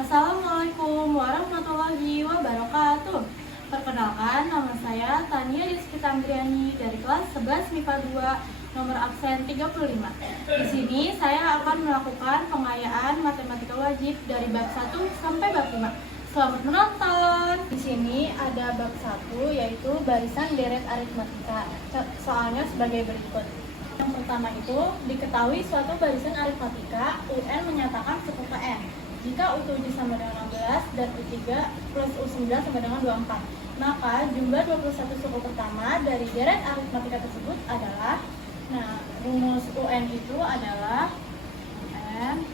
Assalamualaikum warahmatullahi wabarakatuh. Perkenalkan, nama saya Tania Rizky Tanggriani dari kelas 11 MIPA 2 nomor absen 35. Di sini saya akan melakukan pengayaan matematika wajib dari bab 1 sampai bab 5. Selamat menonton. Di sini ada bab 1 yaitu barisan deret aritmatika. Soalnya sebagai berikut. Yang pertama itu, diketahui suatu barisan aritmatika, UN menyatakan suku N. Jika U7 sama dengan 16 dan U3 plus U9 sama dengan 24, maka jumlah 21 suku pertama dari deret aritmatika tersebut adalah, rumus UN itu adalah UN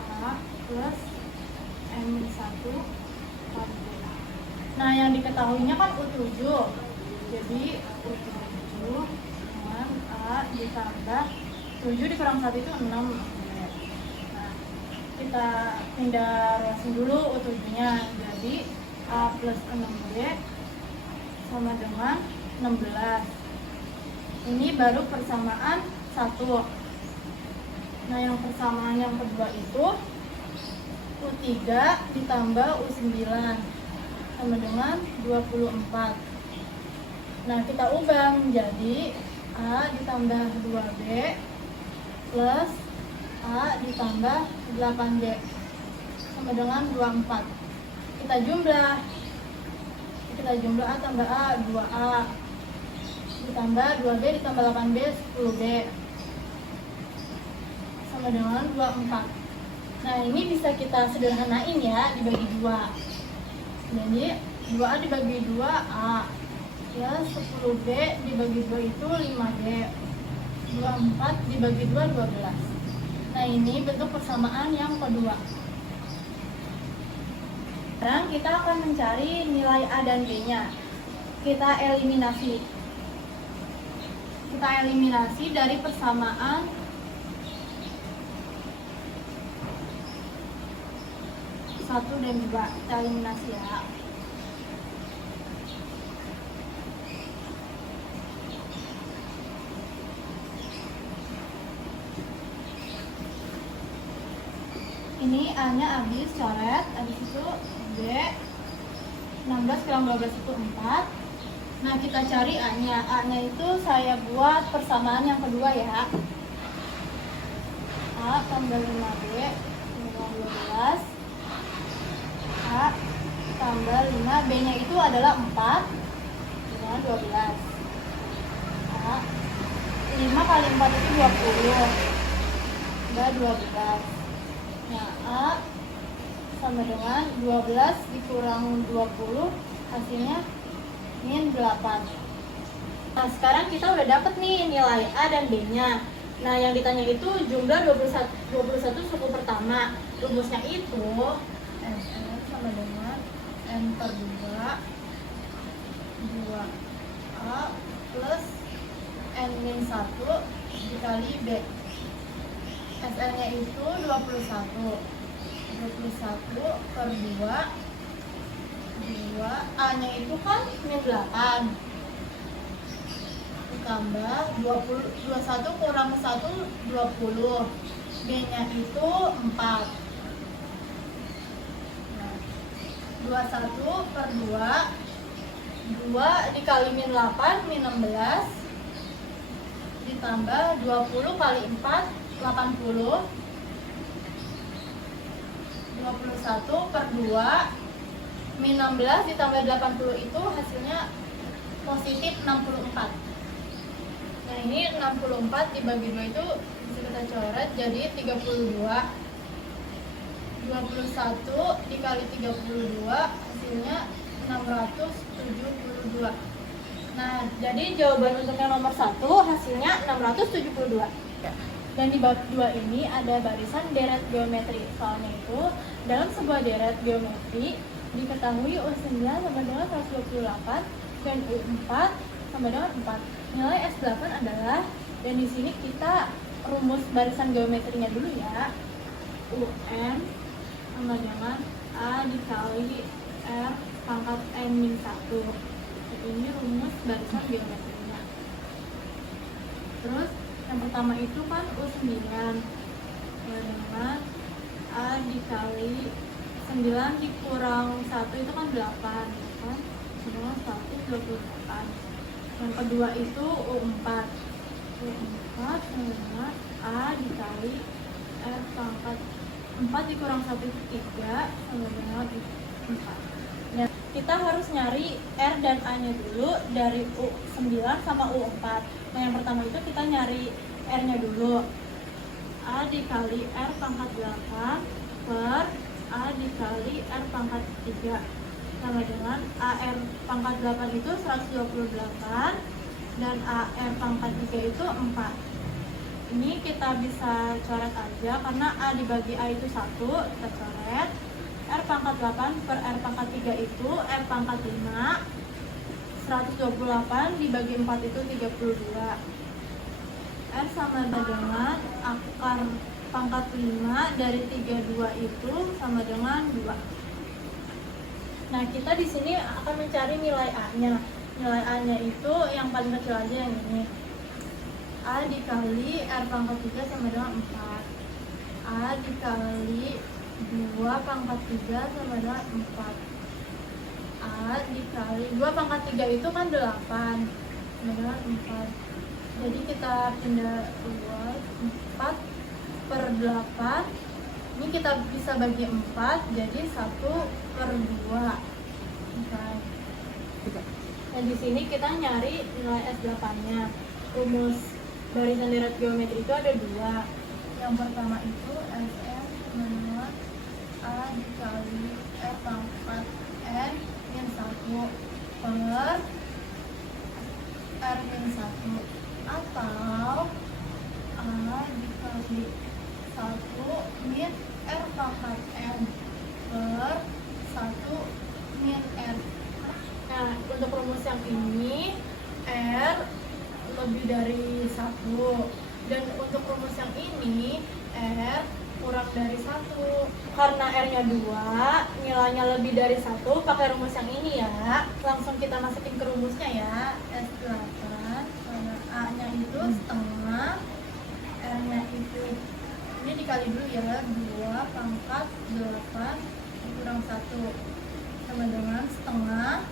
A plus N-1 kali B. Nah, yang diketahuinya kan U7, jadi U7 dengan A ditambah 7 dikurang 1 itu 6. Kita pindah ruasin dulu U7-nya, jadi A plus 6B sama dengan 16. Ini baru persamaan 1. Nah, yang persamaan yang kedua itu U3 ditambah U9 sama dengan 24. Nah, kita ubah menjadi A ditambah 2B plus A ditambah 8B sama dengan 24. Kita jumlah A tambah A 2A ditambah 2B ditambah 8B 10B sama dengan 24. Nah, ini bisa kita sederhanain ya, dibagi 2. Jadi 2A dibagi 2A ya 10B dibagi 2 itu 5B, 24 dibagi 2 12. Nah, ini bentuk persamaan yang kedua. Sekarang kita akan mencari nilai A dan B-nya. Kita eliminasi dari persamaan satu dan 2. Kita eliminasi ya. Ini A-nya habis, coret, habis itu B 16 kurang 12 itu 4. Nah, kita cari A-nya. A-nya itu saya buat persamaan yang kedua ya. A tambah 5B dengan 12. A tambah 5, B-nya itu adalah 4 dengan 12. A 5 kali 4 itu 20 tambah 12. Nah, A sama dengan 12 dikurang 20, hasilnya min 8. Nah, sekarang kita udah dapet nih nilai A dan B-nya. Nah, yang ditanya itu jumlah 21 suku pertama. Rumusnya itu N sama dengan N per 2 2A plus N min 1 dikali B. SL-nya itu 21 per 2, A-nya itu kan min 8 ditambah 21 kurang 1 20, B-nya itu 4. Nah, 21 per 2 dikali min 8 min 16 ditambah 20 kali 4 80, 21 per 2 min 16 ditambah 80 itu hasilnya positif 64. Nah, ini 64 dibagi 2 itu bisa kita coret jadi 32. 21 dikali 32 hasilnya 672. Nah, jadi jawaban untuk yang nomor 1 hasilnya 672. Dan di bab 2 ini ada barisan deret geometri. Soalnya itu, dalam sebuah deret geometri diketahui U9 sama dengan 128 dan U4 sama dengan 4. Nilai S8 adalah, dan di sini kita rumus barisan geometrinya dulu ya. UN sama dengan A dikali R pangkat N-1. Ini rumus barisan geometrinya. Terus yang pertama itu kan U9 dengan A dikali 9 dikurang 1 itu kan 8 kan? 1 28. Yang kedua itu U4 sama dengan A dikali R pangkat 4 dikurang 1 itu 3 sama dengan 4. Nah, kita harus nyari R dan A nya dulu dari U9 sama U4. Nah, yang pertama itu kita nyari R nya dulu. A dikali R pangkat 8 per A dikali R pangkat 3 sama dengan AR pangkat 8 itu 128 dan AR pangkat 3 itu 4. Ini kita bisa coret aja karena A dibagi A itu 1, kita coret. R pangkat 8 per R pangkat 3 itu R pangkat 5, 128 dibagi 4 itu 32. R sama dengan akar pangkat 5 dari 32 itu sama dengan 2. Nah, kita di sini akan mencari nilai A-nya. Nilai A-nya itu yang paling kecil aja, yang ini. A dikali R pangkat 3 sama dengan 4. A dikali 2 pangkat 3 sama dengan 4. A dikali 2 pangkat 3 itu kan 8 sama dengan 4. Jadi kita pindah 4 per 8. Ini kita bisa bagi 4, jadi 1 per 2. Dan di sini kita nyari nilai S8-nya. Rumus barisan deret geometri itu ada 2. Yang pertama itu Sn menurut A dikali R pangkat N min 1 per R min 1 atau A dikali 1 min R pangkat N per 1 min R. Nah, untuk rumus yang ini R lebih dari 1, dan untuk rumus yang ini R kurang dari 1. Karena R-nya 2, nilainya lebih dari 1, pakai rumus yang ini ya. Langsung kita masukin ke rumusnya ya. S8 karena A-nya itu setengah, R-nya itu ini dikali dulu ya, 2 pangkat 8 dikurang 1 sama dengan setengah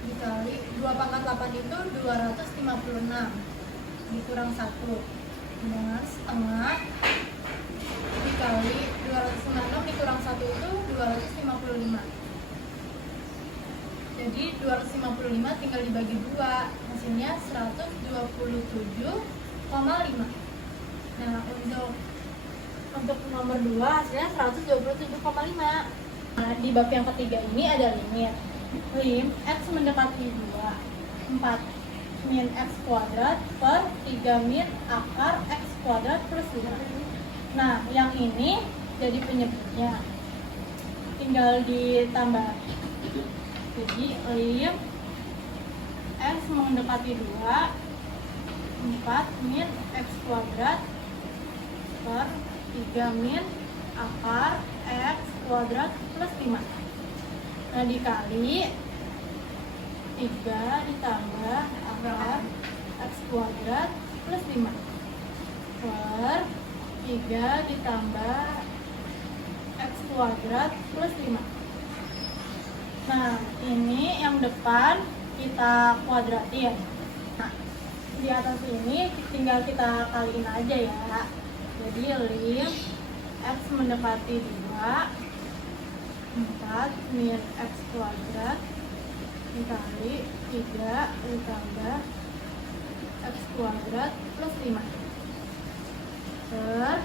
dikali 2 pangkat 8 itu 256 dikurang 1 dengan setengah dikali 256 dikurang 1 itu 255. Jadi 255 tinggal dibagi 2, hasilnya 127,5. Nah, untuk nomor 2 hasilnya 127,5. Nah, di bab yang ketiga ini ada limit. Lim X mendekati 2, 4 min X kuadrat per 3 min akar X kuadrat plus 5. Nah, yang ini jadi penyebutnya. Tinggal ditambah. Jadi, lim X mendekati 2, 4 min X kuadrat per 3 min akar X kuadrat plus 5. Nah, dikali 3 ditambah akar X kuadrat plus 5 per 3 ditambah X kuadrat plus 5. Nah, ini yang depan kita kuadratin. Nah, di atas ini tinggal kita kaliin aja ya. Jadi lim X mendekati 2, 4 min X kuadrat dikali 3 ditambah X kuadrat plus 5 per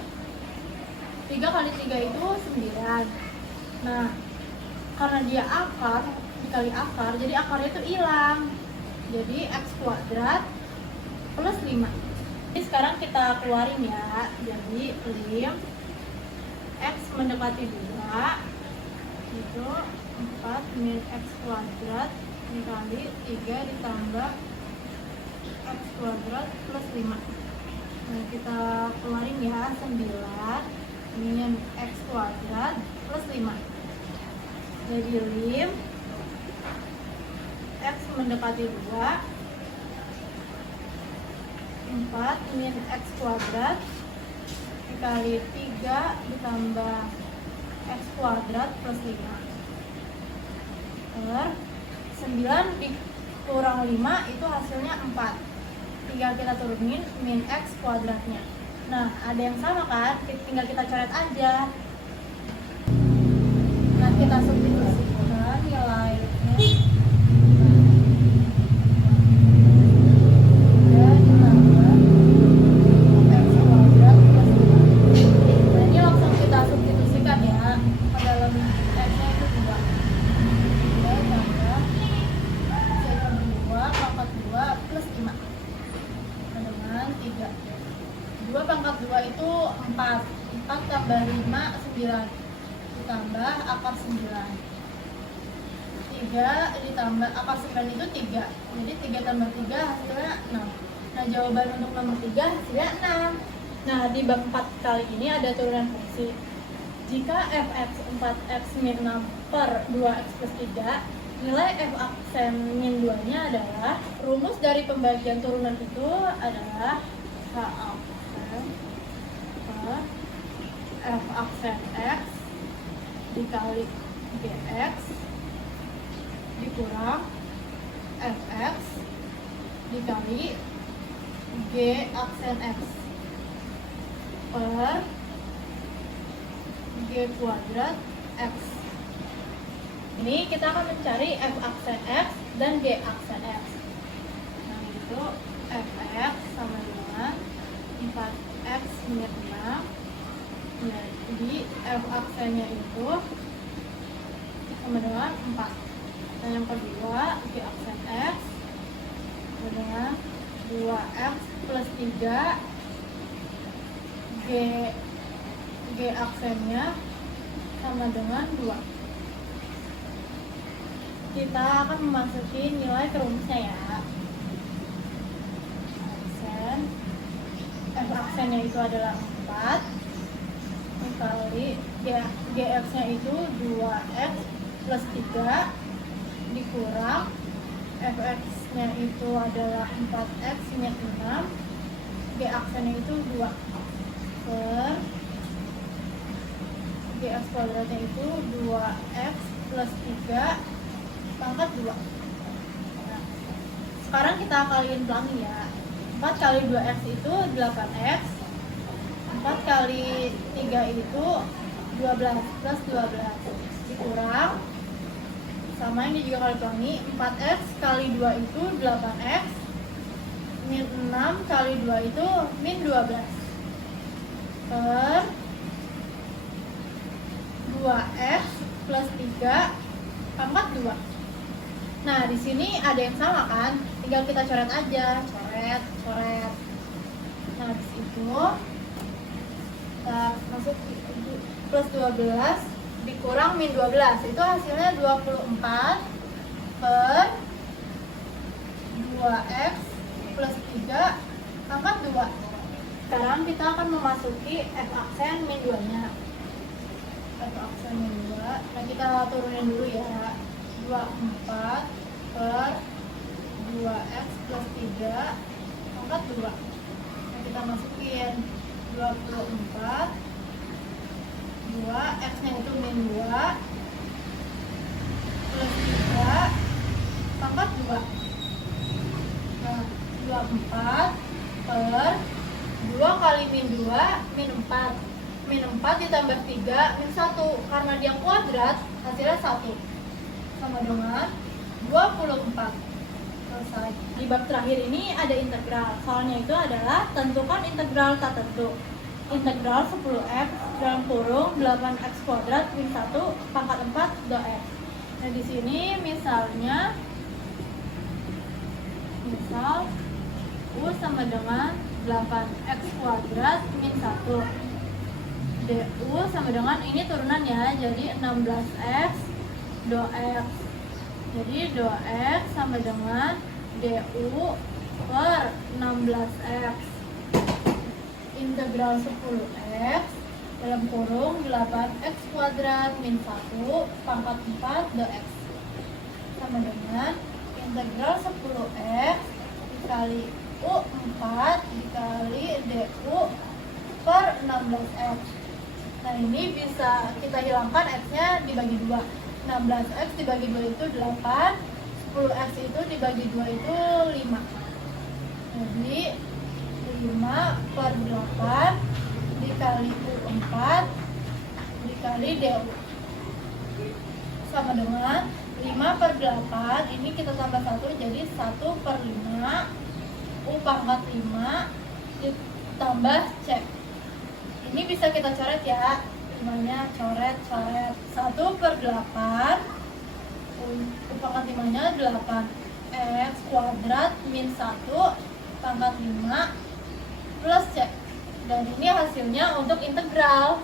3 kali 3 itu 9. Nah, karena dia akar dikali akar, jadi akarnya itu hilang, jadi X kuadrat plus 5. Jadi sekarang kita keluarin ya. Jadi lim X mendekati 2 itu 4 min X kuadrat dikali 3 ditambah X kuadrat plus 5. Nah, kita keluarin ya, 9 min X kuadrat plus 5. Jadi lim X mendekati 2, 4 min X kuadrat dikali 3 ditambah kuadrat plus 5 per 9 dikurang 5 itu hasilnya 4. Tinggal kita turunin min x kuadratnya. Nah, ada yang sama kan? Tinggal kita coret aja. Nah, kita substitusikan nilainya. Pangkat 2 itu 4 tambah 5, 9 ditambah akar 9 3 ditambah akar 9 itu 3, jadi 3 tambah 3 hasilnya 6. Nah, jawaban untuk nomor 3 hasilnya 6. Nah, di bab 4 kali ini ada turunan fungsi. Jika fx 4x min 6 per 2x plus 3, nilai f aksen min 2 nya adalah, rumus dari pembagian turunan itu adalah h f aksen x dikali gx dikurang fx dikali g aksen x per g kuadrat x. Ini kita akan mencari f aksen x dan g aksen x. Nah, itu fx sama dengan 4x min 6. Jadi f aksennya itu sama dengan 4. Dan yang kedua, g aksen x sama dengan 2x plus 3. G aksennya sama dengan 2. Kita akan memasuki nilai ke rumusnya ya. F aksennya itu adalah 4 kali gx nya itu 2x plus 3 dikurang fx nya itu adalah 4x min 6, g aksennya itu 2 per gx kuadratnya itu 2x plus 3 pangkat 2. Nah, sekarang kita kaliin pelangi ya. 4 kali 2x itu 8x, 4 kali 3 itu 12 plus 12 dikurang, sama ini juga kali pelangi, 4x kali 2 itu 8x, min 6 kali 2 itu min 12 per 2x plus 3 pangkat 2. Nah, di sini ada yang sama kan? Tinggal kita coret aja, coret. Nah, di situ kita masuk plus 12 dikurang min 12, itu hasilnya 24 per 2x plus 3 pangkat 2. Sekarang kita akan memasuki f aksen min 2 nya. F aksen min 2, nah kita turunin dulu ya. 24 per 2x plus 3 pangkat 2. Nah, kita masukin 24, 2, x nya itu min 2 plus 3 pangkat 2. Nah, 24 per 2 kali min 2 min 4, min 4 ditambah 3 min 1, karena dia kuadrat hasilnya 1 sama dengan 24. Selesai. Di bab terakhir ini ada integral. Soalnya itu adalah tentukan integral tak tentu. Integral 10x dalam kurung 8x kuadrat min 1 pangkat 4 2x. Nah, di sini misalnya U sama dengan 8x kuadrat min 1. Du sama dengan, ini turunan ya, jadi 16x do-x. Jadi do-x sama dengan du per 16x. Integral 10x dalam kurung 8x kuadrat min 1 pangkat 4 do-x sama dengan integral 10x dikali U4 dikali du per 16x. Nah, ini bisa kita hilangkan X-nya dibagi 2. 16X dibagi 2 itu 8, 10X itu dibagi 2 itu 5. Jadi 5 per 8 dikali U4 dikali DU sama dengan 5 per 8, ini kita tambah 1 jadi 1 per 5 U pangkat 5 ditambah C. Ini bisa kita coret ya, 5-nya coret 1 per 8 U pangkat 5-nya 8 X kuadrat min 1 pangkat 5 plus C. Dan ini hasilnya untuk integral.